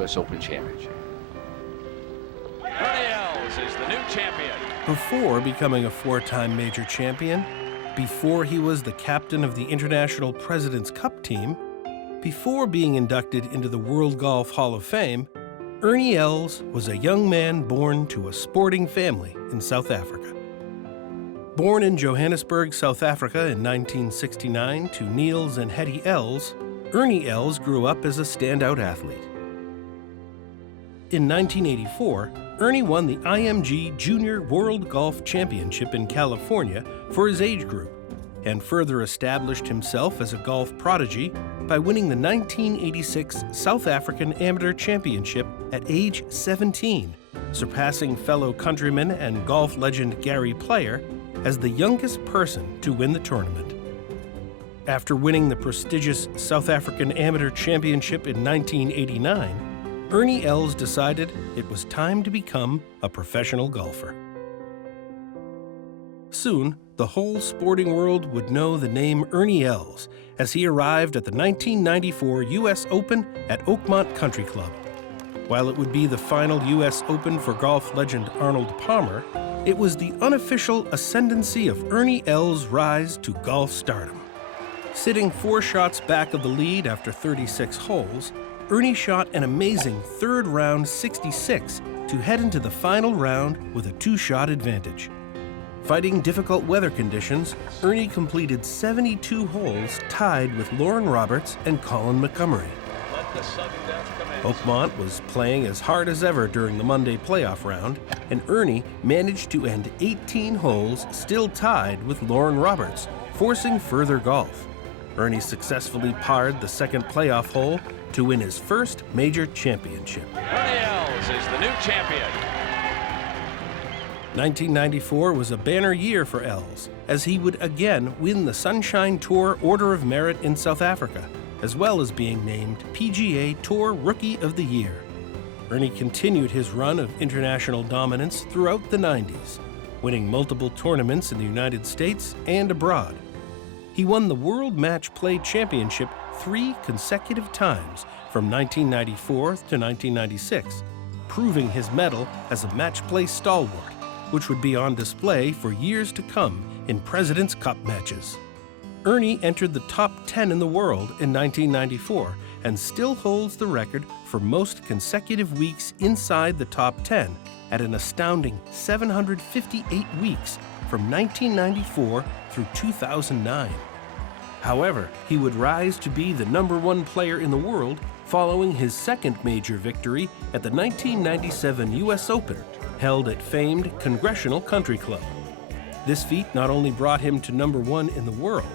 U.S. Open championship. Ernie Els is the new champion. Before becoming a four-time major champion, before he was the captain of the International President's Cup team, before being inducted into the World Golf Hall of Fame, Ernie Els was a young man born to a sporting family in South Africa. Born in Johannesburg, South Africa in 1969 to Niels and Hetty Els, Ernie Els grew up as a standout athlete. In 1984, Ernie won the IMG Junior World Golf Championship in California for his age group, and further established himself as a golf prodigy by winning the 1986 South African Amateur Championship at age 17, surpassing fellow countryman and golf legend Gary Player as the youngest person to win the tournament. After winning the prestigious South African Amateur Championship in 1989, Ernie Els decided it was time to become a professional golfer. Soon, the whole sporting world would know the name Ernie Els as he arrived at the 1994 U.S. Open at Ouimet Country Club. While it would be the final U.S. Open for golf legend Arnold Palmer, it was the unofficial ascendancy of Ernie Els' rise to golf stardom. Sitting 4 shots back of the lead after 36 holes, Ernie shot an amazing third round 66 to head into the final round with a 2-shot advantage. Fighting difficult weather conditions, Ernie completed 72 holes tied with Lauren Roberts and Colin Montgomery. Ouimet was playing as hard as ever during the Monday playoff round, and Ernie managed to end 18 holes still tied with Lauren Roberts, forcing further golf. Ernie successfully parred the second playoff hole to win his first major championship. Ernie Els is the new champion. 1994 was a banner year for Els, as he would again win the Sunshine Tour Order of Merit in South Africa, as well as being named PGA Tour Rookie of the Year. Ernie continued his run of international dominance throughout the 90s, winning multiple tournaments in the United States and abroad. He won the World Match Play Championship 3 consecutive times from 1994 to 1996, proving his mettle as a match play stalwart, which would be on display for years to come in President's Cup matches. Ernie entered the top 10 in the world in 1994 and still holds the record for most consecutive weeks inside the top 10 at an astounding 758 weeks from 1994 through 2009. However, he would rise to be the #1 player in the world following his second major victory at the 1997 U.S. Open, held at famed Congressional Country Club. This feat not only brought him to #1 in the world,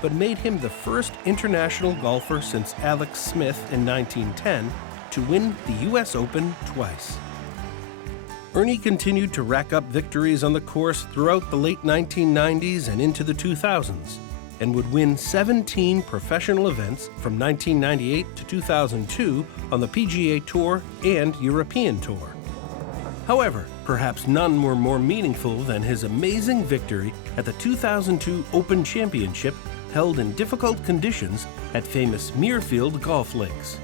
but made him the first international golfer since Alex Smith in 1910 to win the U.S. Open twice. Ernie continued to rack up victories on the course throughout the late 1990s and into the 2000s, and would win 17 professional events from 1998 to 2002 on the PGA Tour and European Tour. However, perhaps none were more meaningful than his amazing victory at the 2002 Open Championship held in difficult conditions at famous Muirfield golf links.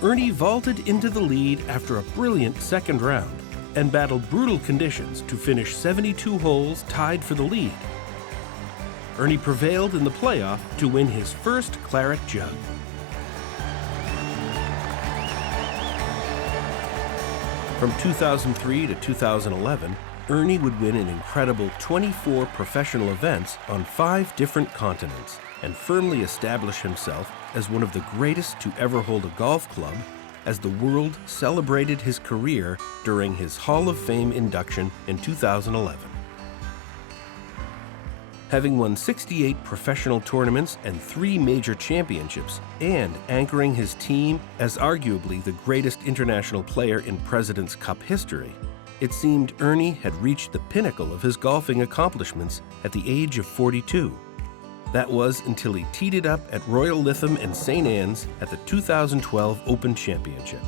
Ernie vaulted into the lead after a brilliant second round and battled brutal conditions to finish 72 holes tied for the lead. Ernie prevailed in the playoff to win his first Claret Jug. From 2003 to 2011, Ernie would win an incredible 24 professional events on 5 different continents and firmly establish himself as one of the greatest to ever hold a golf club as the world celebrated his career during his Hall of Fame induction in 2011. Having won 68 professional tournaments and 3 major championships, and anchoring his team as arguably the greatest international player in President's Cup history, it seemed Ernie had reached the pinnacle of his golfing accomplishments at the age of 42. That was until he teed it up at Royal Lytham and St. Anne's at the 2012 Open Championship.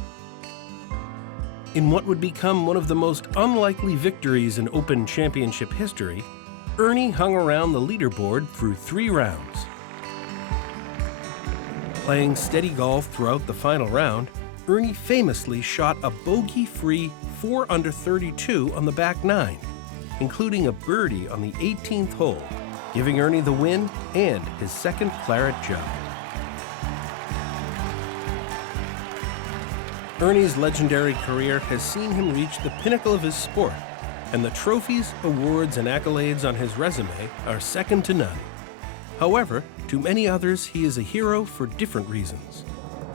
In what would become one of the most unlikely victories in Open Championship history, Ernie hung around the leaderboard through 3 rounds. Playing steady golf throughout the final round, Ernie famously shot a bogey-free 4 under 32 on the back nine, including a birdie on the 18th hole, giving Ernie the win and his second claret jug. Ernie's legendary career has seen him reach the pinnacle of his sport, and the trophies, awards, and accolades on his resume are second to none. However, to many others, he is a hero for different reasons.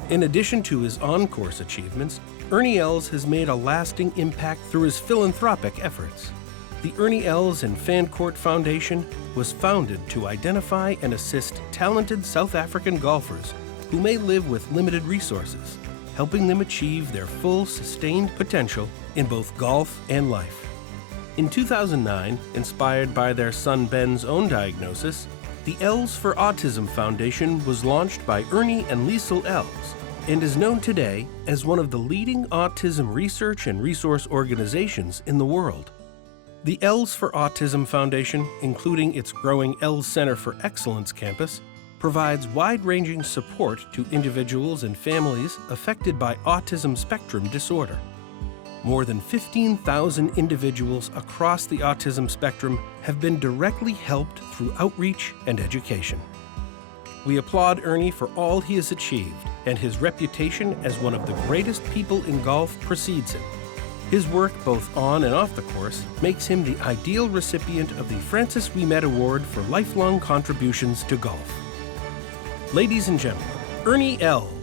In addition to his on-course achievements, Ernie Els has made a lasting impact through his philanthropic efforts. The Ernie Els and Fancourt Foundation was founded to identify and assist talented South African golfers who may live with limited resources, helping them achieve their full sustained potential in both golf and life. In 2009, inspired by their son Ben's own diagnosis, the Els for Autism Foundation was launched by Ernie and Liesl Els and is known today as one of the leading autism research and resource organizations in the world. The Els for Autism Foundation, including its growing Els Center for Excellence campus, provides wide-ranging support to individuals and families affected by autism spectrum disorder. More than 15,000 individuals across the autism spectrum have been directly helped through outreach and education. We applaud Ernie for all he has achieved, and his reputation as one of the greatest people in golf precedes him. His work both on and off the course makes him the ideal recipient of the Francis Ouimet Award for lifelong contributions to golf. Ladies and gentlemen, Ernie Els.